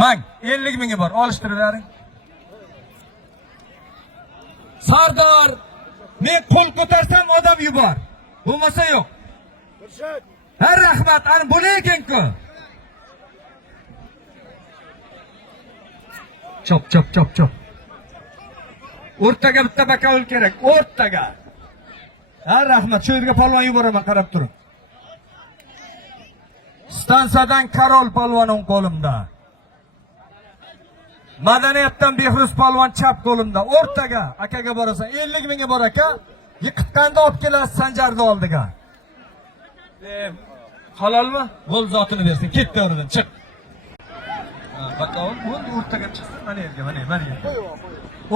Mang 50 mingga bor, olishtirib bering. Sardor, men qo'l ko'tarsam odam yubor. Bo'lmasa yo'q. Har rahmat, ana bu ekan-ku. Chop. O'rtaga bitta bakovul kerak, o'rtaga. Har rahmat, shu yerga polvon yuboraman, qarab turing. Stansiyadan Karol polvon o'ng qo'limda. Madaniyatdan Behruz polvon chap qo'limda. O'rtaga akaga borasan, 50 mingga bor aka. Yiqitqanda olib kelasiz Sanjarni oldiga. Halolmi? Bo'l zotini bersin. Ketdi o'rnidan, chiq. Bakovul bo'ldi, o'rtaga chiqsin. Mana yerga, mana yerga.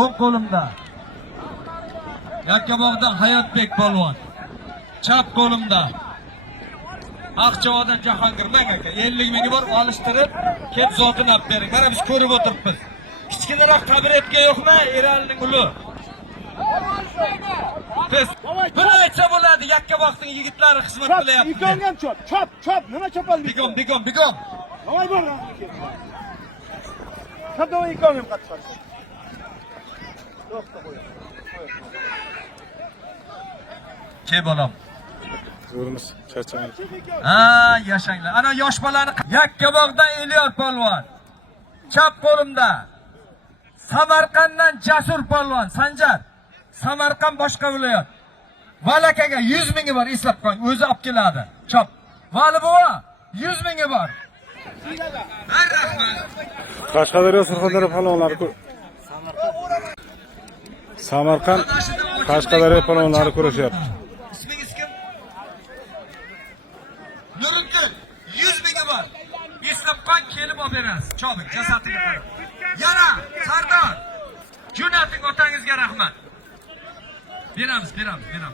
O'ng qo'limda. Yakkabog'dan Hayotbek polvon. Chap qo'limda. Aqchavodan Jahongir mang aka. 50 mingga bor, olishtirib, ket zotini olib bering. Mana biz ko'rib o'tiribmiz. Kichkinaroq qabretga yo'qmi? Eralning uli. Biz buni aytsa bo'ladi, Yakkabog'ning yigitlari xizmat qilyapti. Ikongan chop, nima chopolmaydi? Bigom. Voy bor. Qanday ikongan qattiq. To'xta qo'y. Ke bolam. Zo'rimiz charchagan. Yashanglar. Ana yosh bolani Yakkabog'dan Elyor polvon. Chap qo'limda. Samarqanddan Jasur polvon, Sanjar. Samarqand boshqa viloyat. Valakaga 100 mingga bor, eslab qo'ying, o'zi olib keladi. Chop. Vali bova 100 mingga bor. Har rahmat. Qashqadaryo Surxondaryo palvonlari Samarqand Qashqadaryo palvonlari kurashyapti. Ismingiz kim? Nuriddin 100 mingga bor. Eslab qo'ying, kelib olib berasiz. Chobing, jasadiga qarab. Yana Sardor. Jo'nating otangizga rahmat. Beramiz.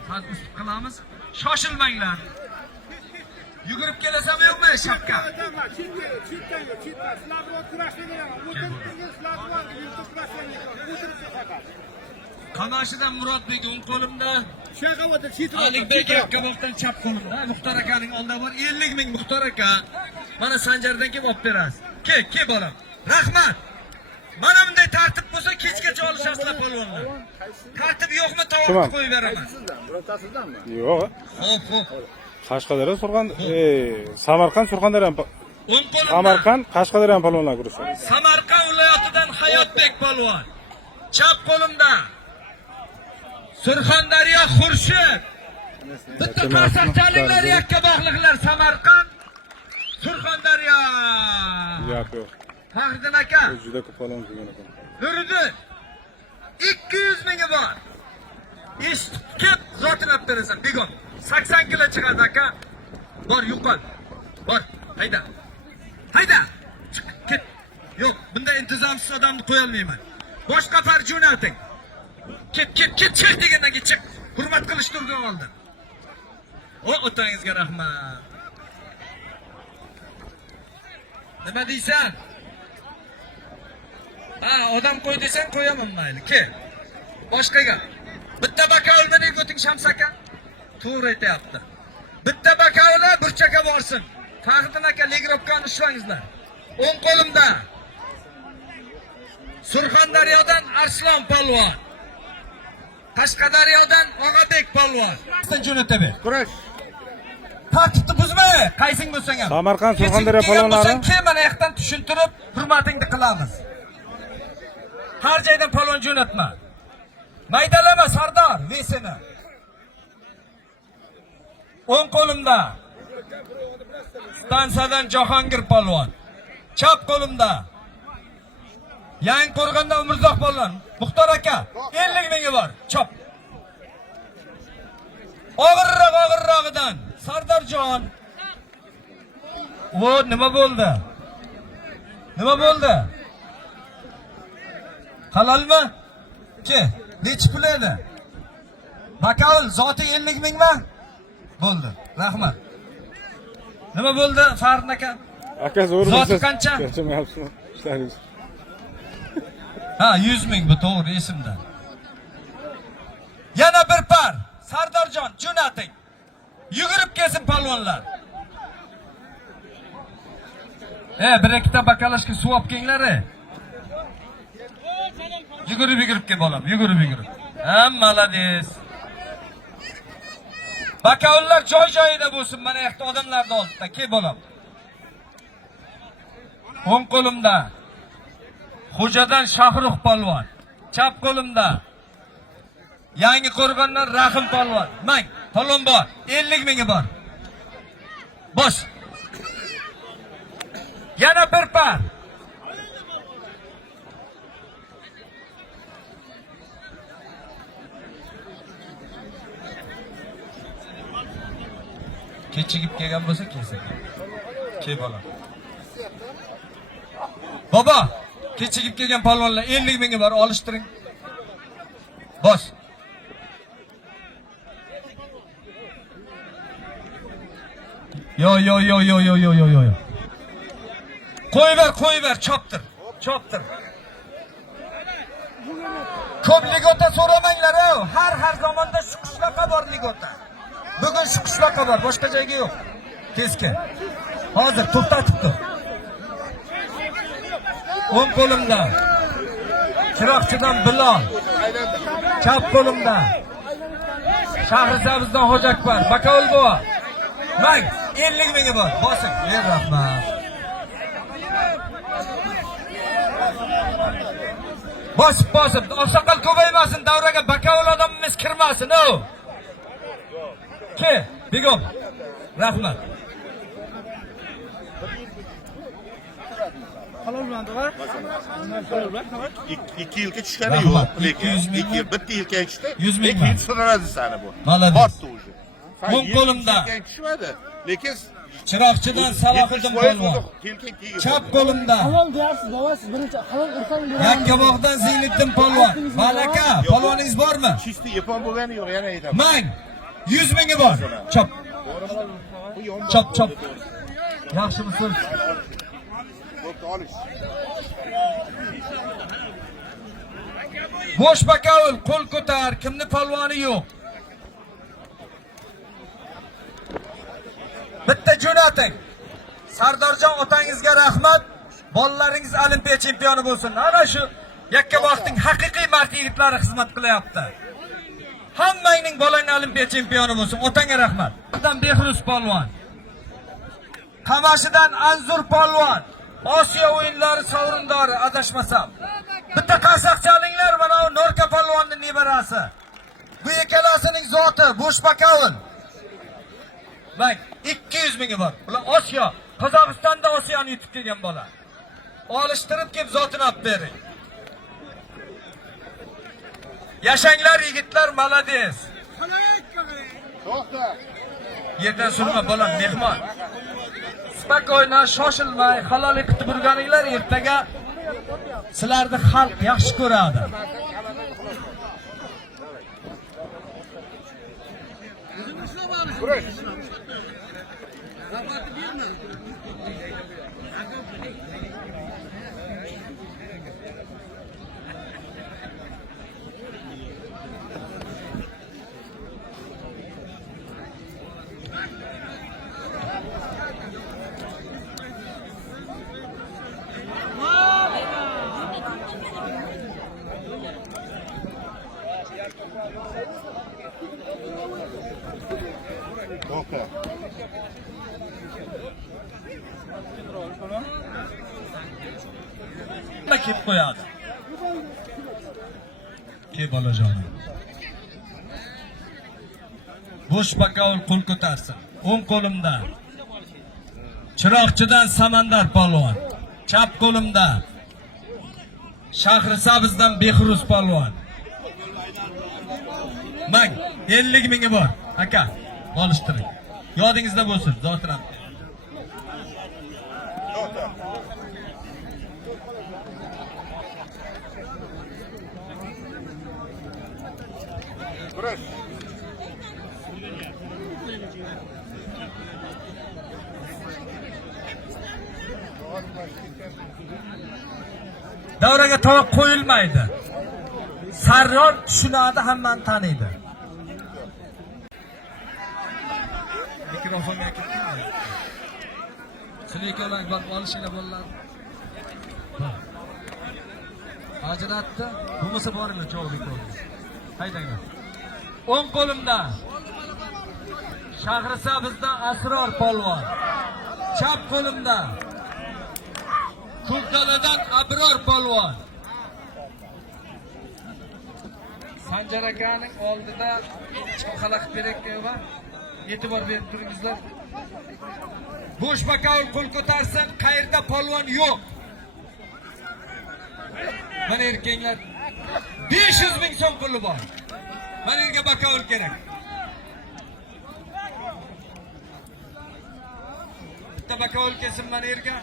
Hozir ustib qilamiz. Shoshilmanglar. Yugurib kelasizmi yo'qmi shapka? Qamashidan Murodbek o'ng qo'limda. Aliqbek Yakkabog'dan chap qo'limda. Muxtor akaning oldida bor 50 ming Muxtor aka. Mana Sanjardan kim olib berasiz? Ke bolam. Rahmat. Mana bunday tartib bo'lsa kechgacha olishasizlar polvonlar. Tartib yo'qmi, tovoqni qo'yib beraman. Birortasizdanmi? Yo'q. Xo'p. Qashqadaryo Samarqand Surxondaryo. O'ng qo'limda. Samarqand Qashqadaryo palvonlari kurashadi. Samarqand viloyatidan Hayotbek polvon. Chap qo'limda. Surxondaryo Xurshid. Bitta qarsakchaliklar Yakkabog'liklar Samarqand. Surxondaryo. Yo'q. Faxriddin aka. Juda ko'p palvon kelgan ekan. Nuriddin 200 mingga bor. Eshitib zotini olib berasan. Begom 80 kilo chiqadi aka. Bor, yo'qol. Bor, hayda. Chiq, ket. Yo'q, bunda intizomsiz odamni qo'ya olmayman. Boshqa par jo'nating. Ket, chiq degandan keyin chiq. Hurmat qilish turgan oldi. Otangizga rahmat. Nima deysan? Odam qo'y desang qo'yaman mayli. Ke. Boshqaga. Bitta bakovulni nega o'ting Shams aka? To'g'ri aytayapti. Bitta bakovula burchaka borsin. Faxriddin aka legropkani ushlangizlar. O'ng qo'limda. Surxondaryodan Arslon polvon. Qashqadaryodan Og'abek polvon. Sen jo'nataver. Kurash. Tartibni buzma, qaysing bo'lsang ham. Samarqand Surxondaryo palvonlari. Kim mana yoqdan tushuntirib, hurmatingni qilamiz. Har joydan polvon jo'natma. Maydalama Sardor, vesini. O'ng qo'limda. Stansiyadan Jahongir polvon. Chap qo'limda. Yangi Qo'rg'ondan Umrzoq polvon. Muxtor aka, 50 mingga bor. Chop. Og'irrog'idan Sardorjon. Nima bo'ldi? Halalmi? Nechi pul edi? Bakovul zoti 50 mingmi? Bo'ldi. Rahmat. Nima bo'ldi Farid aka? Aka zo'rmisiz? Zoti qancha? Charchamayapsizmi? Ishlaringiz. 100 ming bu to'g'ri esimda. Yana bir par. Sardorjon jo'nating. Yugurib kelsin polvonlar. Bir ikkita bakalashga suv olib kelinglar. Yugurib kel bolam, yugurib. Ha, malades. Bakovullar joy-joyida bo'lsin. Mana yoqda odamlarni oldida. Kel bolam. O'ng qo'limda Xo'jadan Shahrux polvon. Chap qo'limda Yangi Qo'rg'ondan Rahim polvon. Mang, polvon bor. 50 mingga bor. Bosh. Yana bir par. Kechigib kelgan bo'lsa kelsin. Kel bolam. Baba, kechigib kelgan polvonlar 50 mingga bor, olishtiring. Bosh. Yo. Qo'yver, choptir. Ko'p ligota so'ramanglar, har zamonda shu qishloqqa bor ligota. Bugun shu qishloqqa bor, boshqa joyga yo'q. Keskin. Hozir to'xtatib tur. O'ng qo'limda Chiroqchidan Bilol. Chap qo'limda Shahrisabzdan Xo'jakbar. Bakovul bova. Mang 50 mingga bor. Bosing. Rahmat. Bosib. Oqsoqol ko'paymasin, davraga bakovul odamimiz kirmasin, Ke, Begum. Rahmat. Halol bilan to'g'ri? İki yılga tushgani yo'q, lekin 2 yil, bitta yilga tushdi. 100 ming. Lekin sınıradi sani bu. Malades. Ortdi уже. O'ng qo'limda tushmadi, lekin Chiroqchidan Salohiddin polvon. Chap qo'limda Halol deyapsiz, baba, siz birinchi halol ursan Yakkabog'dan Zeyniddin polvon. Malaka, polvoningiz bormi? Chisti yapon bo'lgani yo'q, yana aytaman. Mang 100 mingga bor. Chop. Yaxshimisiz? Bo'pti, olish. Bosh bakovul, qo'l ko'tar, kimni polvoni yo'q. Bitta jo'nating. Sardorjon otangizga rahmat. Bolalaringiz olimpiya chempioni bo'lsin. Ana shu Yakkabog'ning haqiqiy mard yigitlari xizmat qilyapti. Hammangning bolang olimpiya chempioni bo'lsin. Otangga rahmat. Bundan Behruz polvon. Qamashidan Anzur polvon. Osiyo o'yinlari sovrindori adashmasam. Bitta qarsaq chalinglar, mana Norka polvonning nevarasi. Bu ikkalasining zoti Bosh bakovul. Bak 200 mingga bor. Ular Osiyo, Qozog'istonda Osiyoni yutib kelgan bola. Olishtirib kelib zotini olib bering. Yashanglar yigitlar, malades. To'xta. Yerdan surma bolam, mehmon. Spakoyna, shoshilmay, halollik qilib burganinglar, ertaga sizlarni xalq yaxshi ko'radi. To'xta. Nima kelib qo'yadi? Ke bolajonim. Bosh bakovul qo'l ko'tarsin. O'ng qo'limda Chiroqchidan Samandar polvon. Chap qo'limda Shahrisabzdan Behruz polvon. Mang 50 mingga bor. Aka, olishtiring. Yodingizda bo'lsin, zotiram. Kurash. Davraga tovoq qo'yilmaydi. Saryor tushunadi, hammani taniydi. Mikrofonga Sizlar ikkovlar borib olishinglar bolalar. Ajratdi. Bo'lmasa boringlar jo'g'lik bo'ldi. Haydanglar. O'ng qo'limda Shahrisabzda Asror polvon. Chap qo'limda Ko'kdaladan Abror polvon. Sanjar akaning oldida choqalaq kerak deyman. E'tibor berib turingizlar. Bo'sh bakovul qo'l ko'tarsin, qayerda polvon yo'q. Mana erkaklar 500 ming so'm puli bor. Mana yerga bakovul kerak. Bitta bakovul kelsin mana yerga.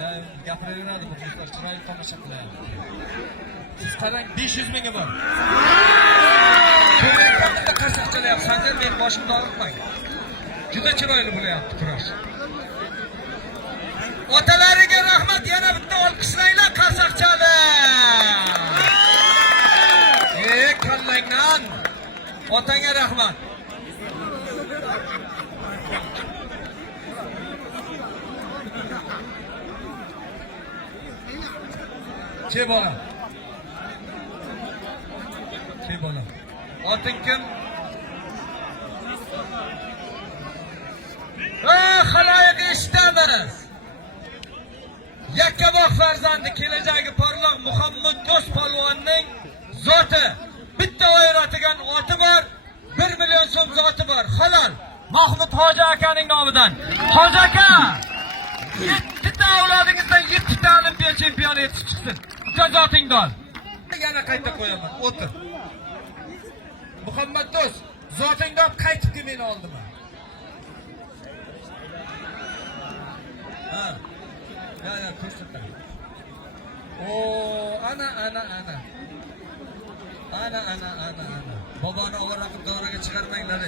Ya gapiraveradi bu qizlar, chiroyli tomosha qilyapti. Siz qarang 500 mingi bor. Ko'rakda qasaq qilyapsan, men boshimda og'ritmang. Juda chiroyli bo'lyapti kurash. Otalariga rahmat, yana bitta olqishlaylar qasaqchalar. Kallangdan otangga rahmat. Che bola. Che bola. Oting kim? Xaloyiq eshitamiz. Yakkabog' farzandi kelajagi porloq Muhammad Do'st polvonning zoti. Bitta o'yratigan oti bor, 1 million so'm zoti bor. Halol. Mahmud Hoji akaning nomidan. Hoji aka! 7 ta avlodingizdan 7 ta olimpiya chempioni etib chiqsin. Zotingni ol. Yana qayta qo'yaman. O'tir. Muhammad Do'st, zotingni olib qaytib kel meni oldimga. Ha. Ya ko'rsataman. Ana. Boboni ovora qilib davraga chiqarmanglar.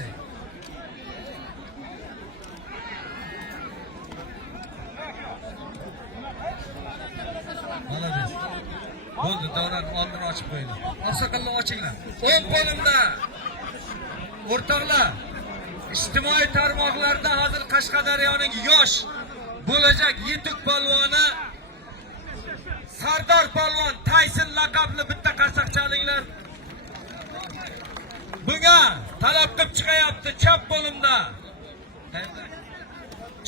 Mana bo'ldi, davran oldini ochib qo'yinglar. Oqsoqollar ochinglar. O'ng qo'limda o'rtoqlar, ijtimoiy tarmoqlarda hozir Qashqadaryoning yosh bo'lajak yetuk polvoni Sardor polvon Tayson laqabli bitta qasaqchalinglar. Bunga talab qilib chiqayapti chap qo'limda.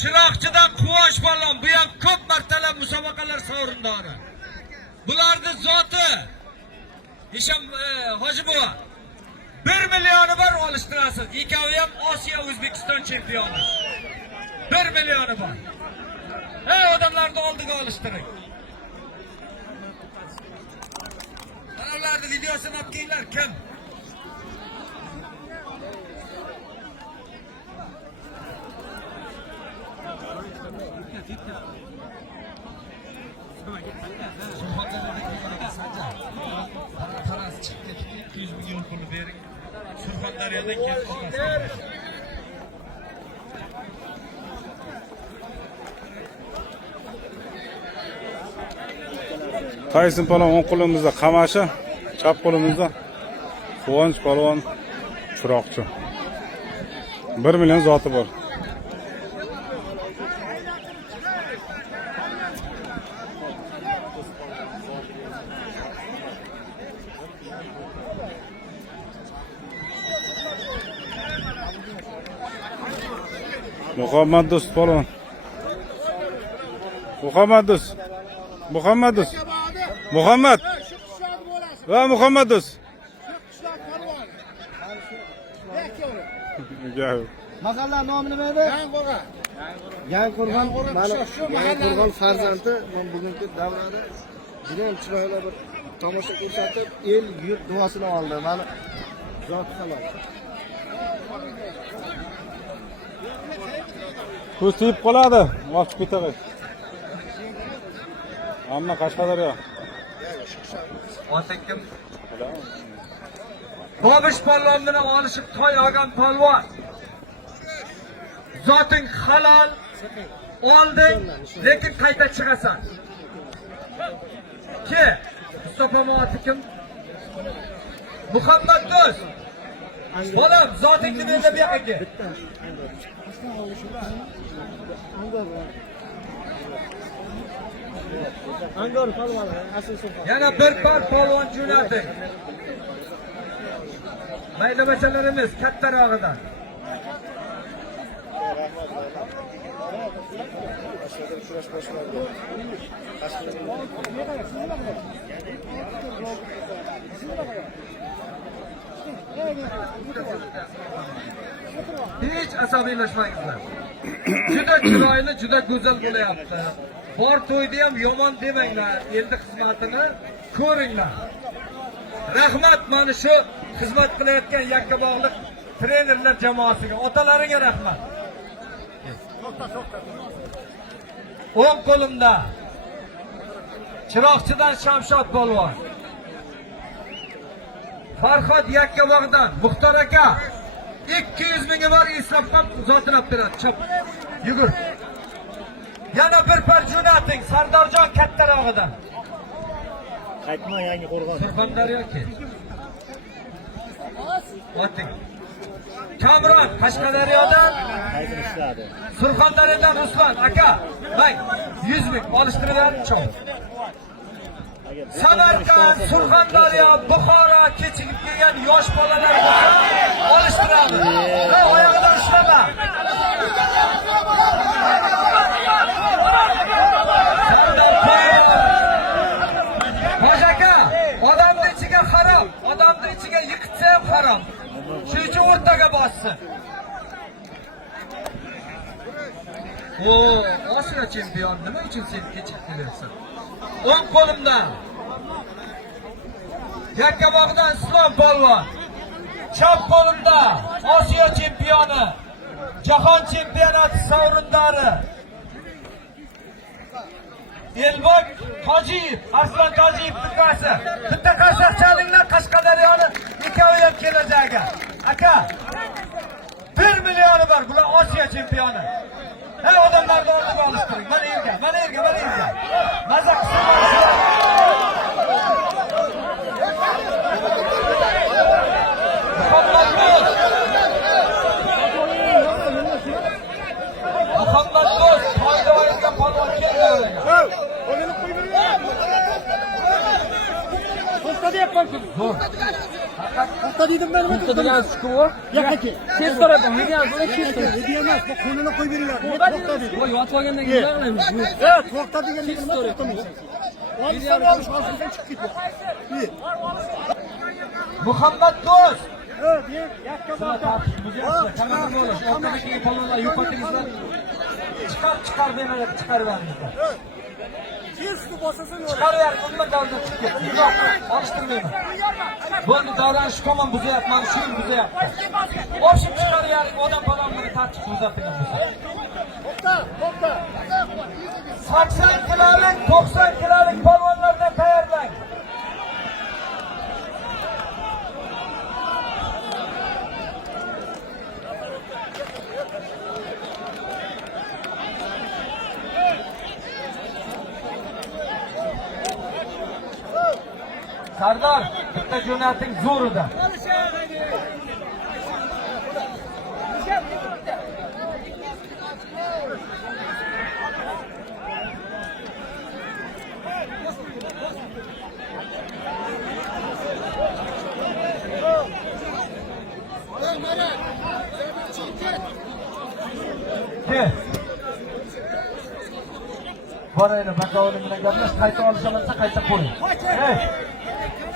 Chiroqchidan Quvosh polvon, bu ham ko'p martalab musobaqalar sovrindori. Bularning zoti Hisham Hoji buva 1 millioni bor olishtirasiz. Ikkovi ham Osiyo O'zbekiston chempioni. 1 millioni bor. Odamlarni oldiga olishtiring. Mana ularning videosini olib kelinglar. Kim? Parası çıktı, 200 milyon pulu verin. Surxondaryodan kelib olasiz. Tayson polvon o'ng qo'limizda Qamashi, chap qo'limizda Quvonch polvon Chiroqchi. 1 million zoti bor. Muhammad Do'st polvon. Muhammad Do'st. Muhammad va Muhammad Do'st. Mahalla nomi nima edi? Yangiqo'rg'on. Mana Yangiqo'rg'on farzandi men bugungi davrada juda ham chiroyli bir tomosha ko'rsatib, el yurt duosini oldi. Mana zot halol. Ko'z tiyib qoladi, ochib ketadi. Amma Qashqadaryo. Otakim Bobish polvon bilan olishib to'y olgan polvon. Zoting halol olding, lekin qayta chiqasan. Ke? Mustafa Moatikim Muhammad Do'st. Bolam, zotingni berdi bu yoqqa. Angor polvon, asosiy. Yana bir par polvon jo'nating. Mayli-bachalarimiz kattarog'idan. Kurash boshlandi. Hech asabiylashmangizlar. Juda chiroyli, juda go'zal bo'layapti. Bor to'yda ham yomon demanglar. Endi xizmatini ko'ringlar. Rahmat mana shu xizmat qilayotgan Yakkabog'lik trenerlar jamoasiga, otalariga rahmat. O'ng qo'limda Chiroqchidan Shamshod polvon. Farhod Yakkabog'dan Muxtor aka 200 mingga bor eslab uzotilib beradi. Chop. Yugur. Yana bir par jo'nating Sardorjon kattarog'idan. Qaytma yangi qo'rg'on. Surxondaryo kel. Oting. Kamron Qashqadaryodan Qaytib ishladi. Surxondaryodan Ruslan aka. Bak 100 ming olishtirib ber, chop. Samarqand, Surxondaryo, Buxoro kechikib kelgan yosh bolalar olishtiradi. Ha, oyog'idan ushlama. Ho'jaka, odamning ichiga harom, odamning ichiga yiqitsa ham harom. Shuning uchun o'rtaga bossin. O, Osiyo chempion nima uchun sen kechikib kelayapsan? O'ng qo'limda Yakkabog'dan Islom polvon. Chap qo'limda Osiyo chempioni, Jahon chempionati sovrindori Elbek Tojiyev, Aslan Tojiyev ukasi. Bitta qarsak chalinglar Qashqadaryoni ikkovi ham kelajagiga. Aka 1 millioni bor, bular Osiyo chempioni. Ha, odamlarni o'rniga olishtiring. Mana yerga, mana yerga, mana yerga. Maza qilsin. Muhammad Do'st, foyda olgan polvon keldi. To'xta deyapman-ku. To'xta dedim men. To'xta degan suku. Yoqqa kel. Kes so'rayapman. Nega buni kes so'rayapman? Nega emas? Bu qo'lini qo'yib beringlar. To'xta dedim. Voy, yotib olgandan keyin nima qilamiz? To'xta degan nima to'xtamaysan? Olishdan olish, olishdan chiqib ket. Muhammad Do'st. Çıkar beni, çıkar beni. Çıkar ver, onunla davran çıkıyor. Yok, alıştırmayın. Bunu davran şu koman buzu yapman, şuyun buzu yapman. O şimdi çıkar ver, odan falan beni tartışıp uzatın. 80 kilolik, 90 kilolik balonlardan tayarlayın. Sardar, bitta jo'nating zo'rida. Kel. Borayli, bakovul bilan gaplash, qayta olishamansa qayta qo'y. Hey.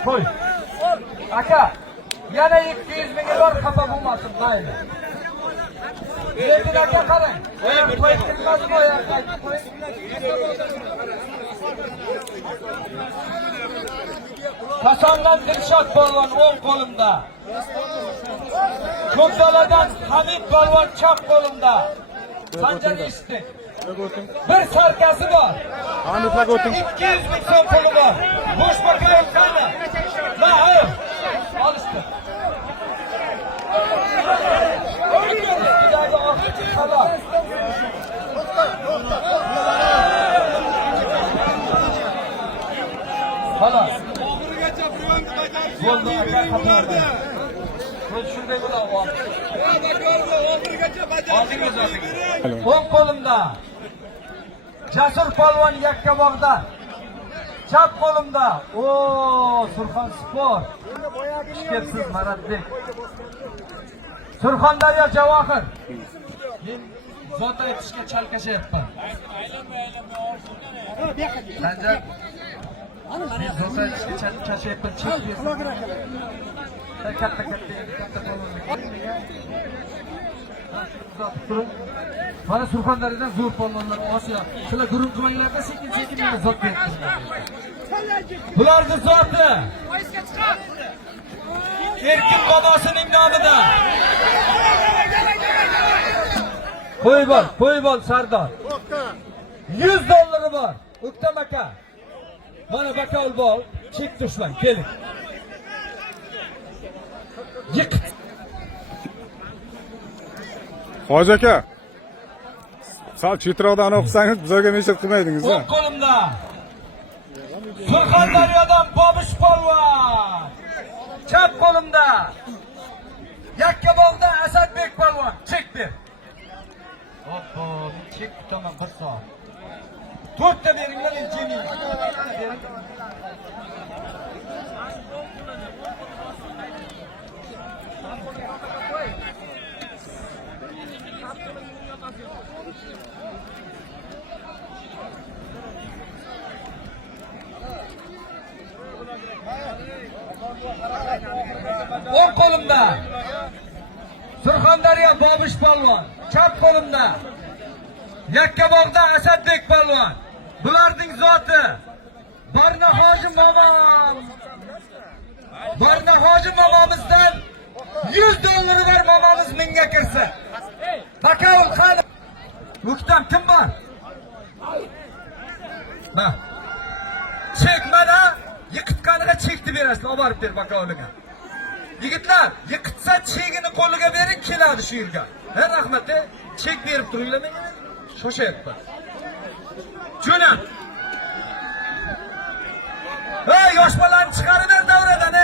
Qo'y. Aka, yana 200 mingga bor, xafa bo'lmasin, mayli. Lekin aka qarang. Qo'yib kirmasin o yer, qaytib qo'y. Qasondan Dilshod polvon o'ng qo'limda. Ko'kdaladan Hamid polvon chap qo'limda. Sanjar eshitdik. Bir sarkasi bor. Hamidlarga o'ting. 200 ming so'm puli bor. Bo'sh bakayam qani? Va, ha. Olishdi. Ustidagi oxirgi xalos. Xalos. Bo'ldi, aka, xato bo'ldi. Nasibek ulan oldu. Aldınız zaten. Alo. O'ng qo'limda Jasur polvon Yakkabog'da. Chap qo'limda Surxon Sport. Ishkepsiz Maratbek. Surxondaryo Javohir. Men zot aytishga chalkashyapman. Sanjar. Men zot aytishga chalkashyapman. Chek katta mana Surxondaryodan zo'r polvonlar Osiyo. Sizlar guruh qilmanglarda sekin meni zot berdi. Bularning zoti Erkin bobosining nomida. Qo'y bol Sardor. 100 dollari bor. O'ktam aka. Mana bakol bol, chek tushmang, keling. Yiqit. Hoji aka. Sal chetroqdan o'qisangiz bizga mesaj qilmaydingiz-a? O'ng qo'limda Surxondaryodan Bobish polvon. Chap qo'limda Yakkabog'da Asadbek polvon. Chek ber. Hoppa, chek kutaman 1 soat. 4 ta beringlar, jemi. O'ng qo'limda Surxondaryo Bobish polvon, chap qo'limda Yakkabog'da Asadbek polvon. Bularning zoti Barnahoji momom. Barnahoji momomizdan 100 dollari bor, momomiz menga kirsa. Bakavul qani. O'ktam kim bor? Ha. Chek mana yiqitganiga chekni berasiz, olib borib ber bakavuliga. Yigitlar, yiqitsa chegini qo'liga bering, keladi shu yerga. Ha, rahmat, chek berib turinglar menga. Shoshyapman. Jo'nat. Ey, yosh bolani chiqarib ber davradan,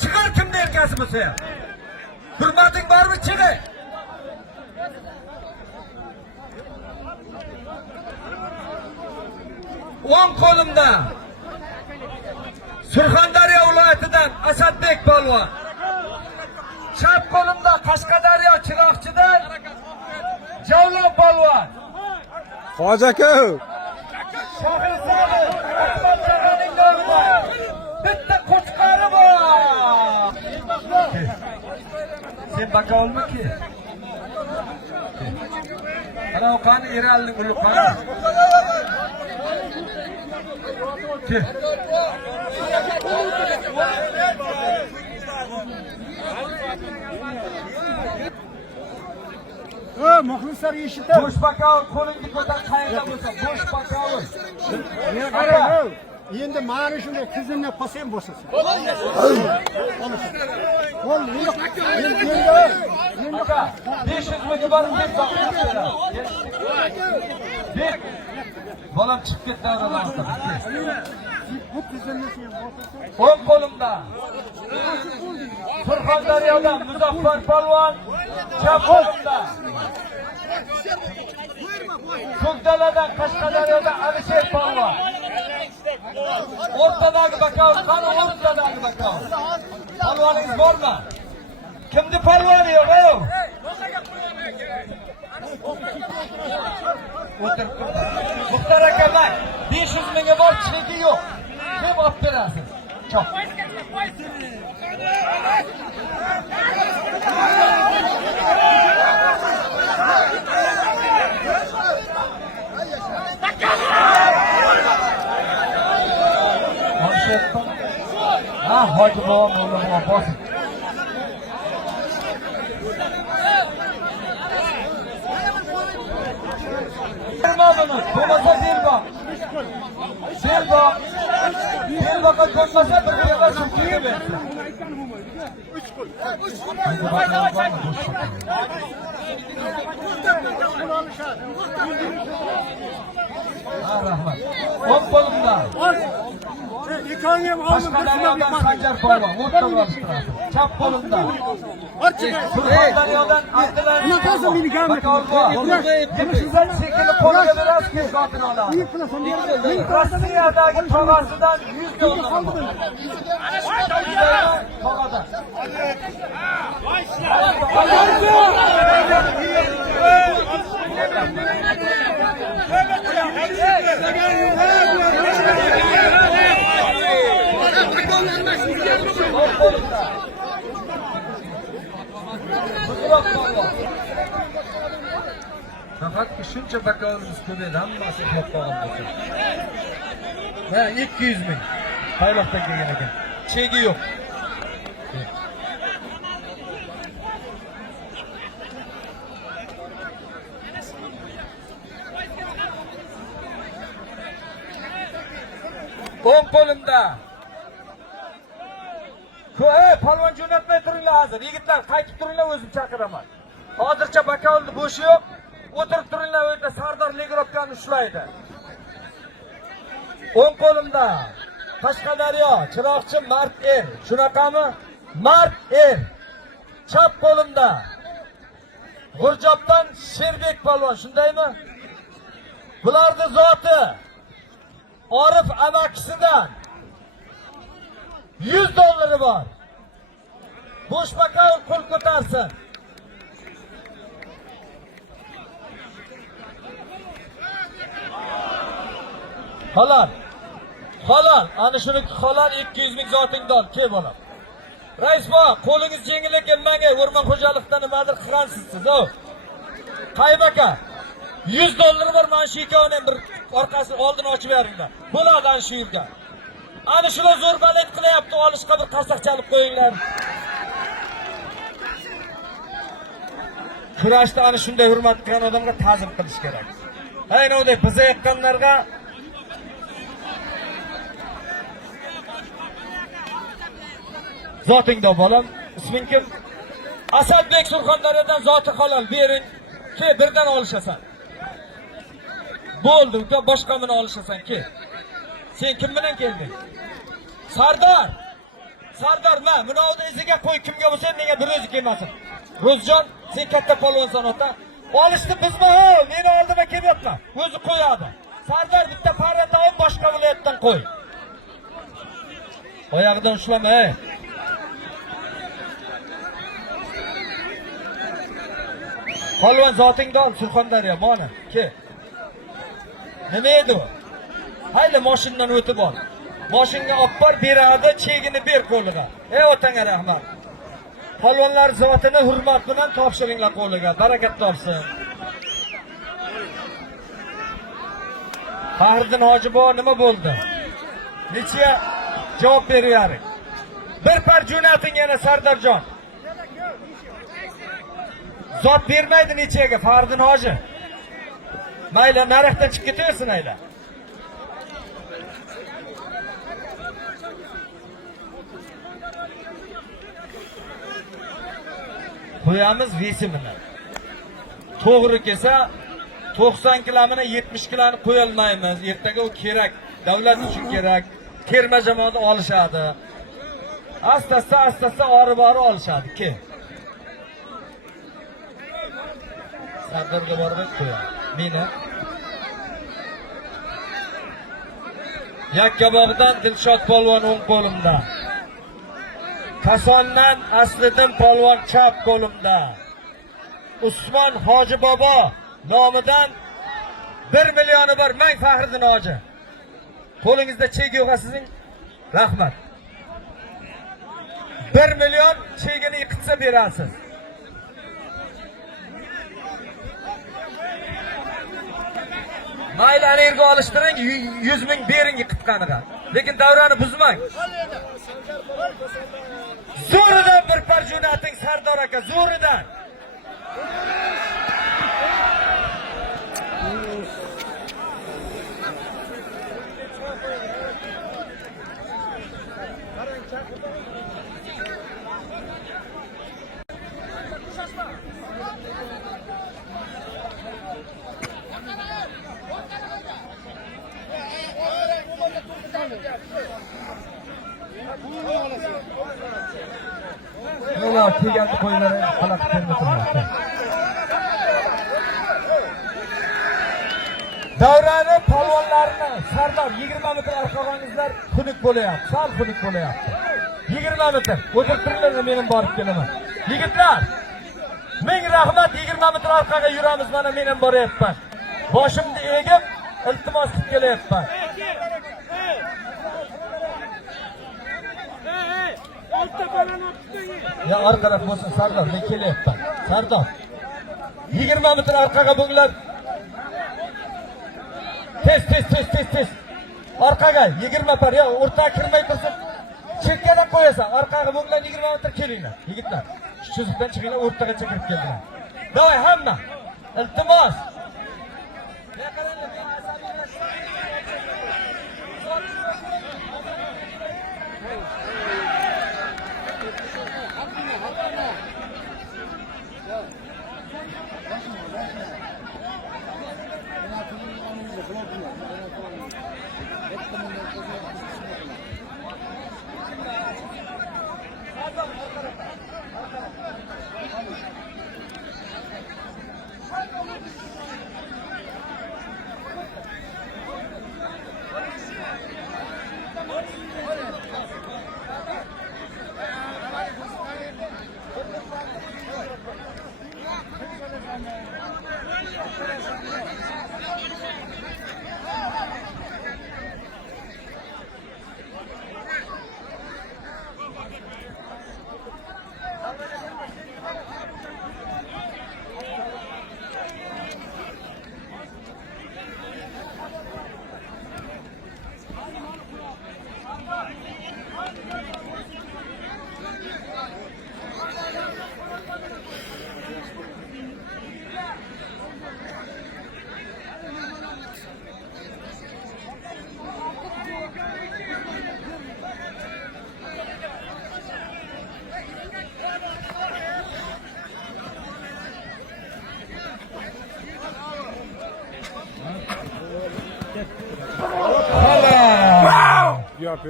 Chiqar kimda erkasi bo'lsa. Hurmating bormi, chiqing. O'ng qo'limda Surxondaryo viloyatidan Asadbek polvon. Chap qo'limda Qashqadaryo Chiroqchidan Javlon polvon. Hoji aka. Shohrisoni Ahmad Jahonning nomida bitta qo'chqori bor. Sen bakovulmi-ki? Ana o qani Eralning uli qani? Ke. Muxlislar eshitdi. Bosh bakavul qo'lingni ko'tar qayerda bo'lsa, bosh bakavul. Qarang, endi mana shunday qizimni qolsam bo'lsin. Qo'l yo'q. Endi 500 ming bor deb topshirdi. Deb bolam chiqib ketdi oradan. bu qizimni sen bo'lsa. O'ng qo'limda Surxondaryodan Muzaffar polvon, chap qo'limda Ko'kdaladan Qashqadaryodan Alisher polvon. O'rtadagi bakavul, qani o'rtadagi bakavul. Polvoningiz bormi? Kimni polvoni yo'q? O'tirib turdi. Muxtar aka bak, 500 mingga bor, cheki yo'q. Kim olib berasiz? Cho'q. Ha, hoji bobom o'g'lim bosib. Bo'lmasa belboq. Belboqqa ko'nmasa bir yerga sumkaga bersin. 3 qo'l. Ha, rahmat. 10 qo'limda. Qashqadaryodan Sanjar polvon, o'rta bo'lishtiradi. Chap qo'limda. Surxondaryodan Abdulaziz. Bunaqasi minigamni Sizdan chekini qo'lga berasiz, keyin zotini oladi. Rossiyadagi tog'asidan 100 dollar. Tog'adan. Nahotki shuncha bakovimiz ko'paydi, hammasi uxlab qolgan bo'lsa. Ha, 200 ming. Qayloqdan kelgan ekan. Chegi yo'q. O'ng qo'limda. Polvon jo'natmay turinglar hozir. Yigitlar, qaytib turinglar, o'zim chaqiraman. Hozircha bakovulni bo'shi yo'q. O'tirib turinglar, u yerda Sardor Legirovkani ushlaydi. O'ng qo'limda Qashqadaryo, Chiroqchi Mart Er. Shunaqami? Mart Er. Chap qo'limda G'urjobdan Sherbek polvon, shundaymi? Bularning zoti Orif amakisidan 100 dollari bor. Bo'sh bakov qo'l ko'tarsin. Halol. Halol. Ana shuniki halol 200 ming zotingdan kel bolam. Rais bola, qo'lingiz yengil ekan menga o'rmon xo'jalikdan nimadir qilgansiz siz. Qaybaka 100 dollar bor, mana shu ikkovini bir orqasini oldini ochib beringlar. Bo'ladi ana shu yerga. Ana shular zo'r balet qilyapti, olishga bir qarsaq chalib qo'yinglar. Kurashda ana shunday hurmat qilgan odamga ta'zim qilish kerak. Aynodek biza yaqqanlarga zotingda bolam, isming kim? Asadbek Surxondaryodan zoti halol bering. Ke birdan olishasan. Bo'ldi, uka boshqa meni olishasan ke. Sen kim bilan kelding? Sardor. Sardor, men bunovni iziga qo'y, kimga bo'lsa menga bir o'zi kelmasin. Ro'zjon, sen katta polvonsan ota. Olishni bizmi? Meni oldima kelyapman. O'zi qo'yadi. Sardor, bitta parranda ol, boshqa viloyatdan qo'y. Oyog'idan ushlama, ey. Polvon zotingda ol, Surxondaryo, mana, ke. Nima edi u? Hayli mashinadan o'tib ol. Mashinaga olib bor, beradi, chegini ber qo'liga. Ey otangga rahmat. Polvonlar zotini hurmat bilan topshiringlar qo'liga. Barakat topsin. Fahriddin Hojibo nima bo'ldi? Necha javob beryapsiz? Bir par jo'nating yana Sardorjon. Zot bermaydi nechaga Fahriddin Hoji. Mayli, narxdan chiqib ketaversin ayla. Qo'yamiz vesimini. To'g'ri kelsa 90 kilomini 70 kiloni qo'ya olmaymiz. Ertaga u kerak, davlat uchun kerak. Terma jamoada olishadi. Asta-asta ori-bori olishadi ki. Sardorga borib qo'yadi. Meni Yakkabog'dan Dilshod polvon o'ng qo'limda. Kasondan Asliddin polvon chap qo'limda. Usmon Hoji bobo nomidan 1 millioni bor. Men Fahriddin Hoji. Qo'lingizda chek yo'q sizning? Rahmat. 1 million chegini yiqitsa berasiz. Mayli anerga olishtiring, 100 ming bering yiqitganiga. Lekin davrani buzmang. Zo'ridan bir par jo'nating Sardor aka, zo'ridan. kelganni qo'ylaring xalaqit bermoqda. Davrani polvonlarini Sardor 20 metr orqag'ingizlar xunuk bo'layapti. Sal xunuk bo'layapti. 20 metr. O'tirib turinglar, men borib kelaman. Yigitlar, ming rahmat, 20 metr orqaga yuramiz, mana men ham boryapman. Boshimni egib, iltimos qilib kelyapman. Ya orqaroq bo'lsin Sardor, men kelyapman. Sardor. 20 metr orqaga bo'nglar. Tez. Orqaga 20 par, ya o'rtaga kirmay tursin. Chekkadan qo'yasan, orqaga bo'nglar 20 metr kelinglar. Yigitlar, shu cho'zikdan chiqinglar, o'rtagacha kirib kelinglar. Davay hamma. Iltimos.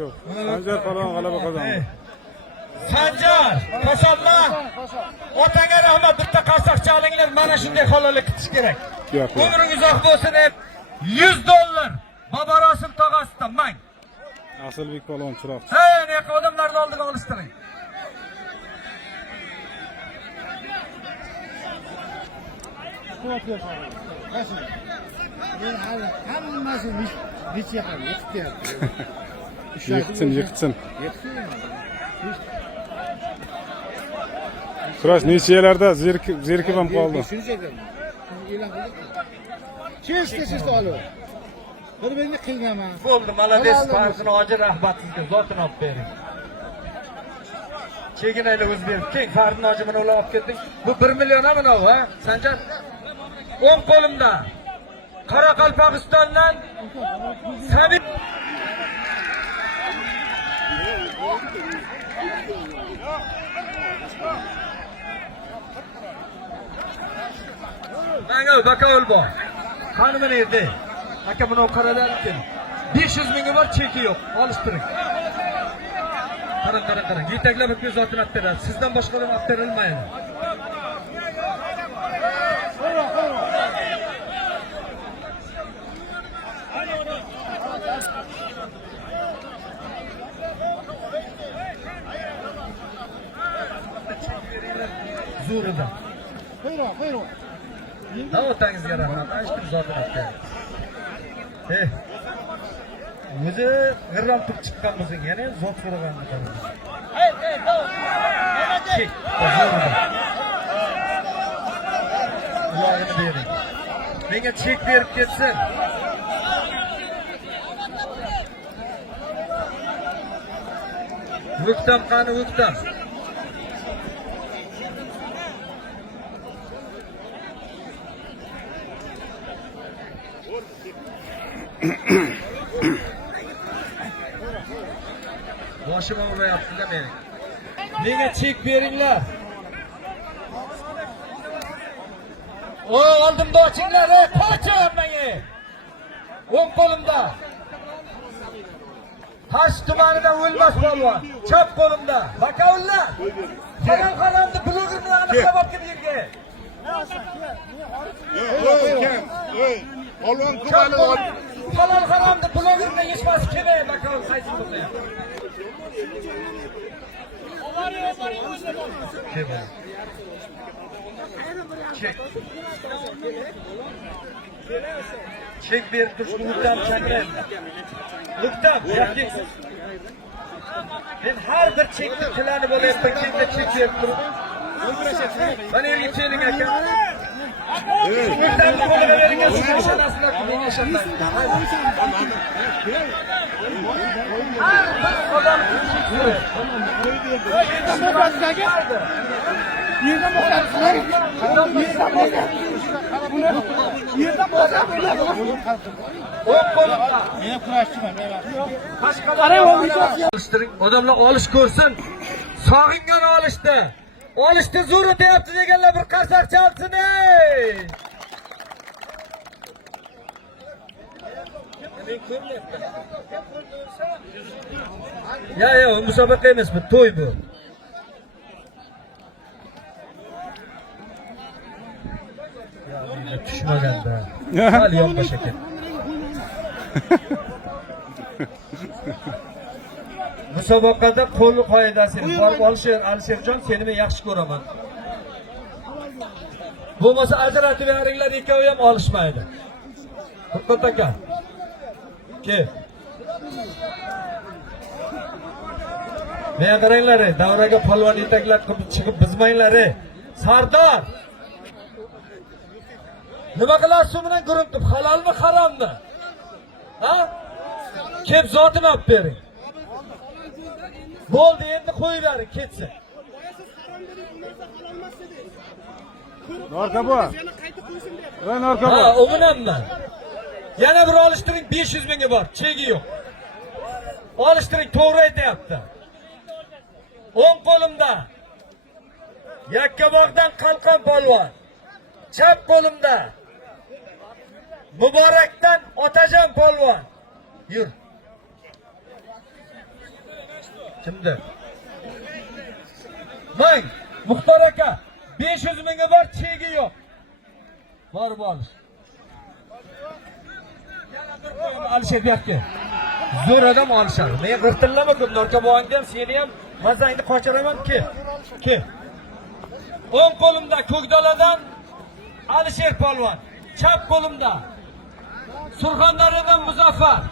Yok. Sancar falan g'alaba qozondi. Sanjar, Qo'sonlar. Otanga rahmat, bitta qasoqcha olinglar, mana shunday halollik kutish kerak. Umringiz uzoq bo'lsin deb $100 Bobor Osim tog'asidan mang. Asilbek polvon chiroqchi. Hey, ne odamlarni oldiga olishtiring. Men hali hammasini nechayapman, Yiqitsin. Kurash nechalarda zerikib ham qoldi. Shunchaki e'lon qildik. Chesta olib. Bir-birini qilganman. Bo'ldi, malades, farzini hojir rahmatingizga zotini olib bering. Cheginaylar o'zbek. Keng farzini hojir mana ular olib ketding. Bu 1 million ha mana ha? Sanjar. 10 qo'limda. Qoraqalpog'istondan Sabit Manga bakavul bor. Qani mana yerda. Aka buni qaradan ekan. 500 mingga bor, cheki yo'q. Olishtiring. Qarang. Yetaklab o'tgan zotini olib beradi. Sizdan boshqa odam olib berilmaydi. Zo'rida. Buyurun. Ha, o'tangizga rahmat. Ashtir zotini olib beradi. O'zi g'irrom turib chiqqan bo'lsang, yana zot so'raganini qaradim. Chek. Uyog'ini bering. Menga chek berib ketsin. O'ktam qani o'ktam. Boshim og'riyapti-da meni. Menga chek beringlar. O, oldimda ochinglar, qo'ychi menga. 10 qo'limda. Hash tumanida o'lmas polvon. Chap qo'limda. Bakavullar. Halol qalamni blogerni aniqlab olib kelgan. Polvon Chap tumani qo'lim. Halol qalamni blogerni yechmasi kerak bakavul qaysi bo'lsa ham. Çek. Çek bir tuş Luktam çaklayın. Luktam çekeceksin. Ben her bir çekti planı böyle yapmak çekti çekiyorum. Bana ilgi çeylin erken. Luktam'da böyle verin ya sizin şanasına kulun yaşatmayın. Her bir adam çekiyor. Odamlar olish ko'rsin. Sog'ingani olishdi. Olishdi zo'r deyapti deganlar bir qarsak chalsin ey. Ya musobaqa emas bu, to'y bu. Ya tushmaganda. Hal yonbosh ekan. Musobaqada qo'l qoidasi borib Alisherjon, seni men yaxshi ko'raman. Bo'lmasa ajratib beringlar, ikkovi ham olishmaydi. To'xtat aka. Kel. Men qaranglar, davraga polvon yetaklab chiqib bizmanglar. Sardor. Nima qilasiz shu bilan guruntib? Halolmi, harommi? Ha? Kep zotini olib bering. Bo'ldi, endi qo'yinglar, ketsin. Norka bu. Ey Norka bu. Ha, o'g'limman. Yana bir olishtiring, 500 mingga bor, chegi yo'q. Olishtiring, to'g'ri aytayapti. O'ng qo'limda Yakkabog'dan Qalqon polvon. Chap qo'limda Muborakdan Otajon polvon. Yur. Kimdi? Mang, Muxtor aka, 500 mingga bor, chegi yo'q. Borib olish. Alisher bu yoqqa. Zo'r odam olishadi. Men g'irtillama ko'p, Norka bog'ingni ham, seni ham mazangni qochiraman, kel. O'ng qo'limda Ko'kdaladan Alisher polvon, chap qo'limda Surxondaryodan Muzaffar.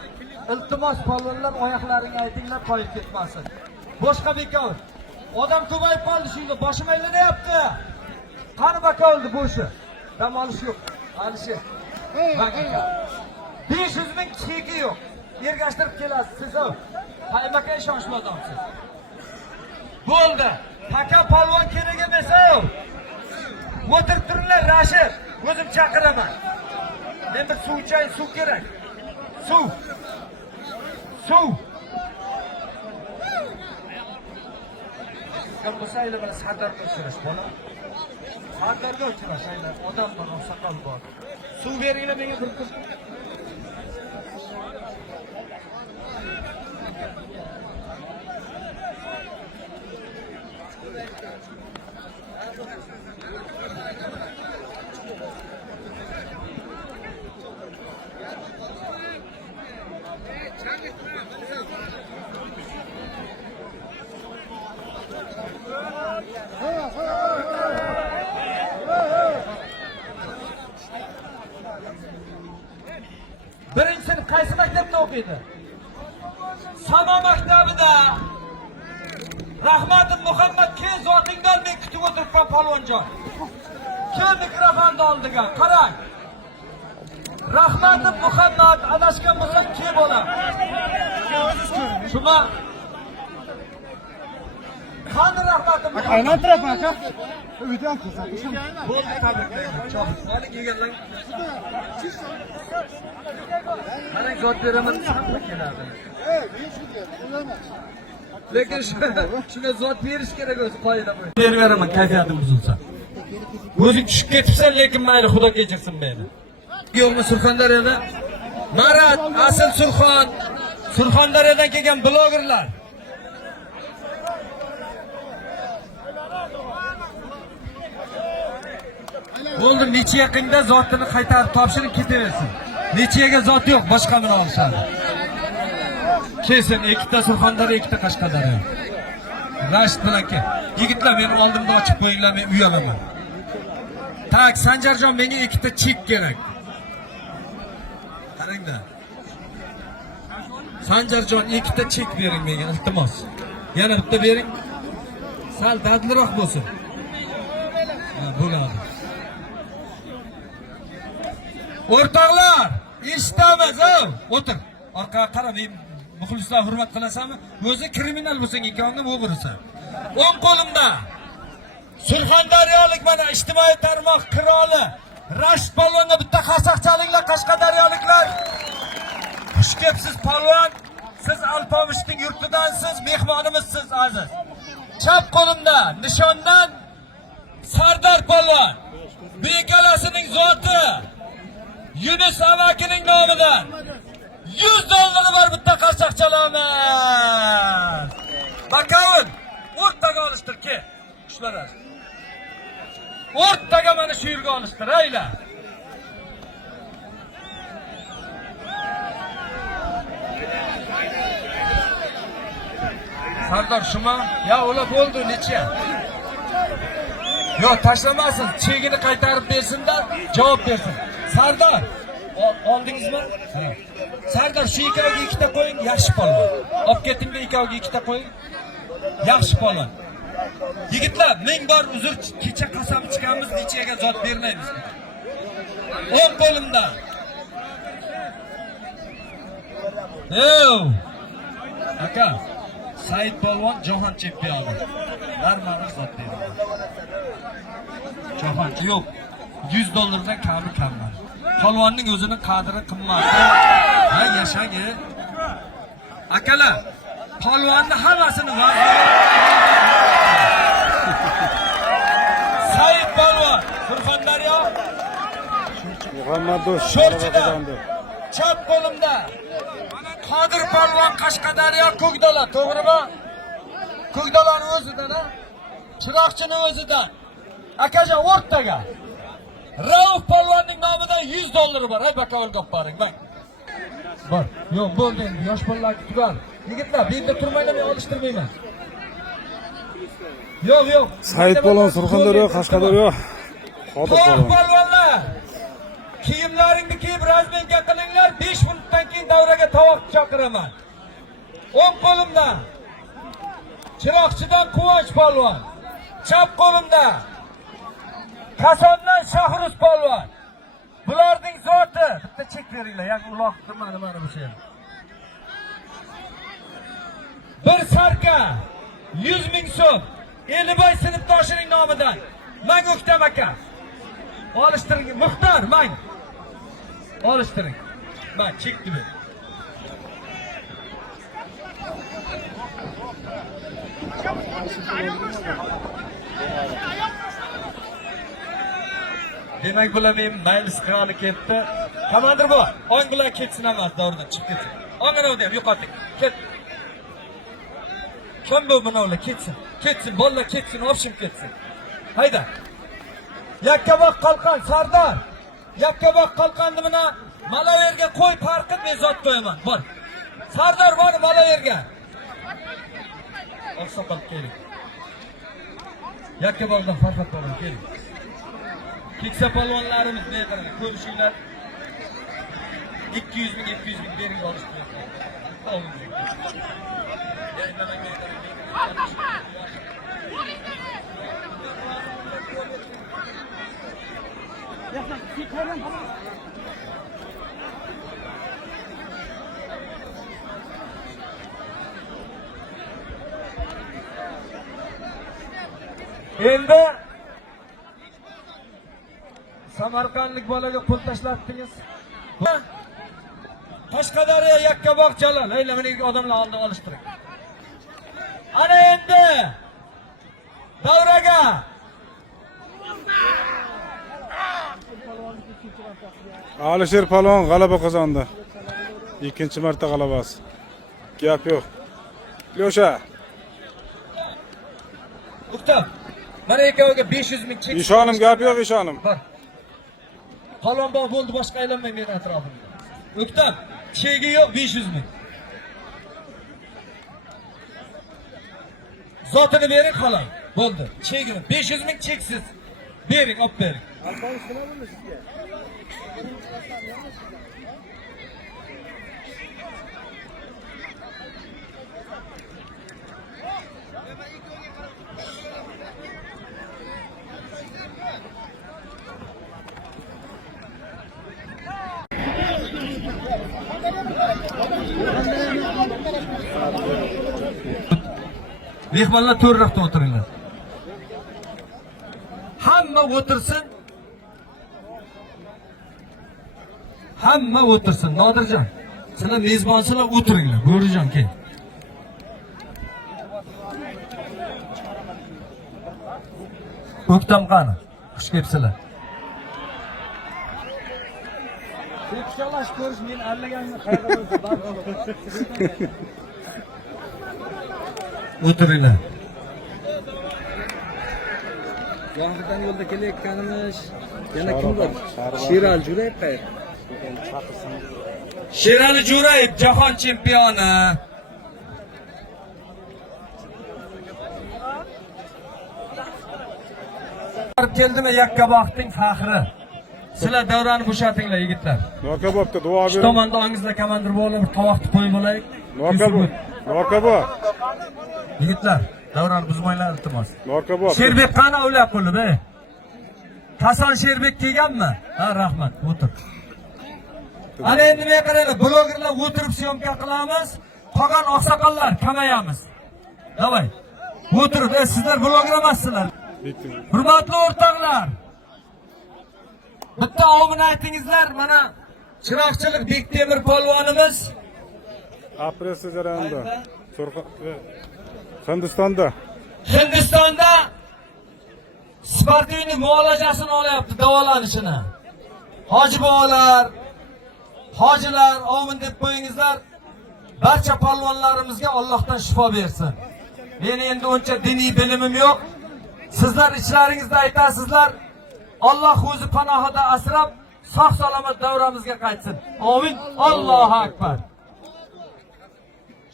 Iltimos polvonlar, oyoqlaringni aytinglar, qoyib ketmasin. Boshqa bekov. Odam ko'payib qoldi shunda, boshim aylanyapti. Qani bakovdi bo'shi. Dam olish yo'q. Alisher. Bak aka. 500 ming cheki yo'q. Ergashtirib kelasiz siz. Qaymaka ishonchli odamsiz. Bo'ldi. Taka polvon kerak emas-ku. O'tirib turinglar, Rashid. O'zim chaqiraman. Men bir suv ichayin, suv kerak. Suv. Kim bo'lsa ayla bilan Sardorga uchrash, bola. Sardorga uchrash, ayla odam bor, soqol bor. Suv beringlar menga bir qiz. Birinchi sinf qaysi maktabda o'qiydi? Samo maktabida. Rahmatov Muhammad, kel zotingdan men kutib o'tiribman polvonjon. Kel mikrofonni oldiga, qarang. Rahmatov Muhammad, adashgan bo'lsam kel bo'lam. Shuma. Qani Rahmatov Muhammad? Aylantirapman aka. Uyda ham ko'rsatishim. Bo'ldi, tabriklayman. Cho'p, yeganlar. Qarang, zot beraman, sabr keladi. Lekin shunga zot berish kerak o'zi qoida bo'yicha. Beraman, kayfiyatim buzilsa. O'zing tushib ketibsan, lekin mayli, Xudo kechirsin meni. Yo'qmi Surxondaryoda? Marat, asl Surxon, Surxondaryodan kelgan blogerlar. Bo'ldi, necha yaqinda zotini qaytarib topshirib ketaversin. Nechaga zot yo'q, boshqa bilan olishadi. Kelsin, ikkita Surxondaryo, ikkita Qashqadaryo. Rashid bilan kel. Yigitlar, meni oldimda ochib qo'yinglar, men uyalaman. Tak, Sanjarjon, menga ikkita chek kerak. Qaranglar. Sanjarjon, ikkita chek bering menga, iltimos. Yana bitta bering. Sal dadliroq bo'lsin. Ha, bo'ladi. O'rtoqlar, eshitamiz, o'tir. Orqaga qarab, muxlislar hurmat qilasanmi? O'zi kriminal bo'lsang, ikkovingni o'g'irsan. O'ng qo'limda Surxondaryolik mana ijtimoiy tarmoq qiroli Rashid polvonga bitta qarsaq chalinglar, Qashqadaryoliklar. Xush kelibsiz polvon. Siz Alpomushning yurtidansiz, mehmonimizsiz aziz. Chap qo'limda nishondan Sardor polvon. Bekalasining zoti Yunus avakining nomidan 100 dollari bor, bitta qarsaq chalamiz. Bakavun, o'rtaga olishtir, ke. Shular. O'rtaga mana shu yerga olishtir, ayla. Sardor shuma? Ya ular bo'ldi, necha? Yo'q, tashlamasin, chegini qaytarib bersin-da, javob bersin. Sardor, oldingizmi? Sardor, shu ikkoviga ikkita qo'ying, yaxshi polvon. Olib ketingda ikkoviga ikkita qo'ying. Yaxshi polvon. Yigitlar, ming bor uzr, kecha qasam chiqamiz, nechaga zot bermaymiz. O'ng qo'limda. Aka, Said polvon jahon chempioni. Barmani zot beradi. Jahon yo'q. 100 dollardan kami kamman. Polvonning o'zining qadri qimmat. Ha, yashagi. Akalar, polvonni hammasini vaziri. Said polvon, Surxondaryo. Muhammad Sho'rchida. Chap qo'limda. Qodir polvon, Qashqadaryo, Ko'kdala, to'g'rimi? Ko'kdalaning o'zidan, Chiroqchining o'zidan. Akajon o'rtaga. Rauf polvonning nomidan 100 dollari bor. Ay bakovulga olib boring, bak. Bor. Yo'q, bo'ldi endi. Yosh bolalar kutgan. Yigitlar, bu yerda turmanglar, men olishtirmayman. Yo'q. Said polvon, Surxondaryo, Qashqadaryo. Qodir polvon. Polvonlar. Kiyimlaringni kiyib razmenka qilinglar. 5 minutdan keyin davraga tovoq chaqiraman. O'ng qo'limda Chiroqchidan Quvonch polvon. Chap qo'limda Qasondan Shahruz polvon. Bularning zoti. Bitta chek beringlar, yo'q uloqni mana bu sher. Bir sarka 100 ming so'm. Eliboy sinfdoshining nomidan. Mang O'ktam aka. Olishtiring, Muxtor, mang. Olishtiring. Bak, chekdi bu. Demak, bular men maylis qiroli ketdi. Komandir bu, o'ng bular ketsin emas, davridan chiqib ketsin. O'ngini o'dib, yo'qoting. Ket. Kim bu bunovlar ketsin. Ketsin, bolalar ketsin, opshim ketsin. Hayda. Yakkabog' qalqon, Sardor. Yakkabog' qalqonni mana Malaverga qo'y parqib, men zot qo'yaman. Bor. Sardor bor Malaverga. Oqsoqol keling. Yakkabog'dan Farhod polvon keling. Keksa polvonlarimiz ne qarang, ko'rishinglar. 200 ming, 200 ming bering olishtiradi. Endi Samarqandlik bolaga pul tashlatdingiz. Qashqadaryo Yakkabog' Jalol, aylamani odamlar oldi olishtiring. Ana endi davraga Alisher polvon g'alaba qozondi. Ikkinchi marta g'alabasi. Gap yo'q. Lyosha, O'ktam. Mana ikkoviga 500 ming chek. ishonim gap yo'q, ishonim. Bor. Qalon bor bo'ldi, boshqa aylanmay men atrofimda. O'ktam, chegi yo'q 500 ming. Zotini bering xolos. Bo'ldi. Chegini 500 ming cheksiz. Bering, olib bering. Mehmonlar to'rroqda o'tiringlar. Hamma o'tirsin. Hamma o'tirsin. Nodirjon, sizlar mezbonsizlar, o'tiringlar. Bo'rijon kel. O'ktam qani? Xush kelibsizlar. Tekshalash ko'rish men allaganimni qayerda bo'lsa O'tiringlar. Yo'g'idan yo'lda kelayotganimiz yana kim bor? Sherali Jo'rayev qayerda? Sherali Jo'rayev jahon chempioni. Keldimi Yakkabog'ning faxri. Sizlar davrani bo'shatinglar yigitlar. Norkabobda duo Shu bering. tomonda ongizda komandir bo'lib bir tovoqni qo'yib olaylik. Norkabob. Norkabob. Yigitlar, davrani buzmanglar iltimos. Norkabob. Sherbek qani o'ylab qolib, ey? Hasan Sherbek kelganmi? Ha, rahmat, o'tir. Ana endi nima qaranglar, blogerlar o'tirib syomka qilamiz, qolgan oqsoqollar kamayamiz. Davay. O'tirib, sizlar bloger emassizlar. Hurmatli o'rtoqlar. Bitta omin aytingizlar, mana chiroqchilik Bektemir polvonimiz Apresiya jarayonida. Hindistonda. Hindistonda sportivniy muolajasini olyapti, davolanishini. Hoji bobolar, hojilar, omin deb qo'yingizlar. Barcha polvonlarimizga Allohdan shifo bersin. Meni endi uncha diniy bilimim yo'q. Sizlar ichlaringizda aytasizlar. Alloh o'zi panohida asrab, sog' salomat davramizga qaytsin. Amin. Allohu akbar.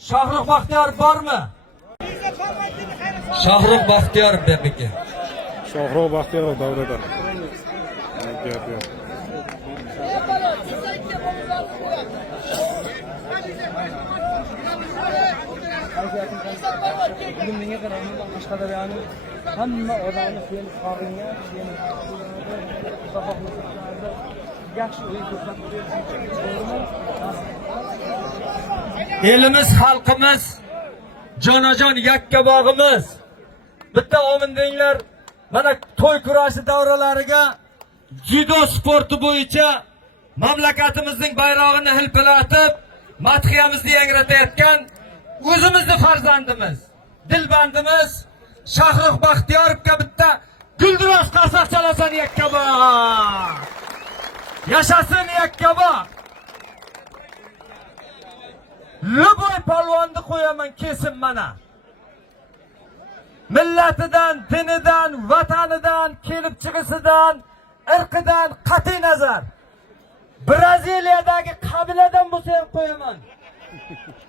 Shohruh Baxtiyor bormi? Shohruh Baxtiyor beka. Shohruh Baxtiyorov davrada. Gap yo'q. bugun menga qaraganda Qashqadaryoning hamma odamni sen sog'inga, sen sahobatlarda yaxshi o'yin ko'rsatib Elimiz, xalqimiz, jonajon Yakkabog'imiz. Bitta omin denglar. Mana to'y kurashi davralariga judo sporti bo'yicha mamlakatimizning bayrog'ini hilpilatib, madhiyamizni yangratayotgan o'zimizning farzandimiz, dilbandimiz Shohruh Baxtiyorovga bitta guldiroz qarsaq chalasan Yakkabog'. Yashasin Yakkabog'. Luboy polvonni qo'yaman kesin mana. Millatidan, dinidan, vatanidan, kelib chiqishidan, irqidan qat'iy nazar. Braziliyadagi qabiladan bo'lsa ham qo'yaman.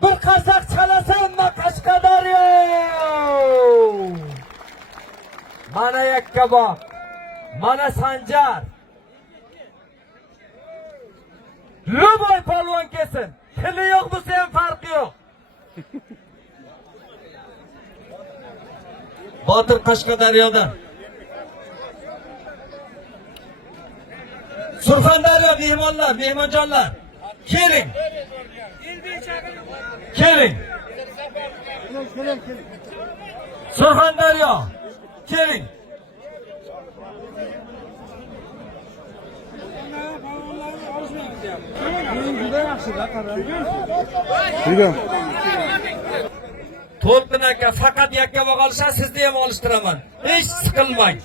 Bir qarsaq chalasanmi Qashqadaryo? Mana Yakkabog', mana Sanjar. Luboy polvon kesin. Tili yo'q bo'lsa ham farqi yo'q. Botir Qashqadaryodan. Surxondaryo mehmonlar, mehmonjonlar. Keling. Keling. Surxondaryo. Keling. Buyurun. To'lqin aka, faqat Yakkabog' olsa, sizni ham olishtiraman. Hech siqilmang.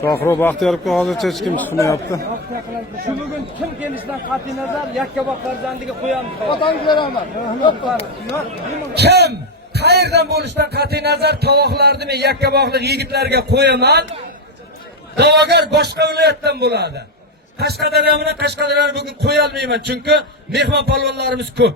Shohro Baxtiyorovga hozircha hech kim chiqmayapti. Shu bugun kim kelishidan qat'iy nazar Yakkabog' farzandiga qo'yamiz. Kim qayerdan bo'lishidan qat'iy nazar tovoqlarni men Yakkabog'lik yigitlarga qo'yaman. Da'vogar boshqa viloyatdan bo'ladi. Qashqadaryo bugun qo'ya olmayman, chunki mehmon polvonlarimiz ko'p.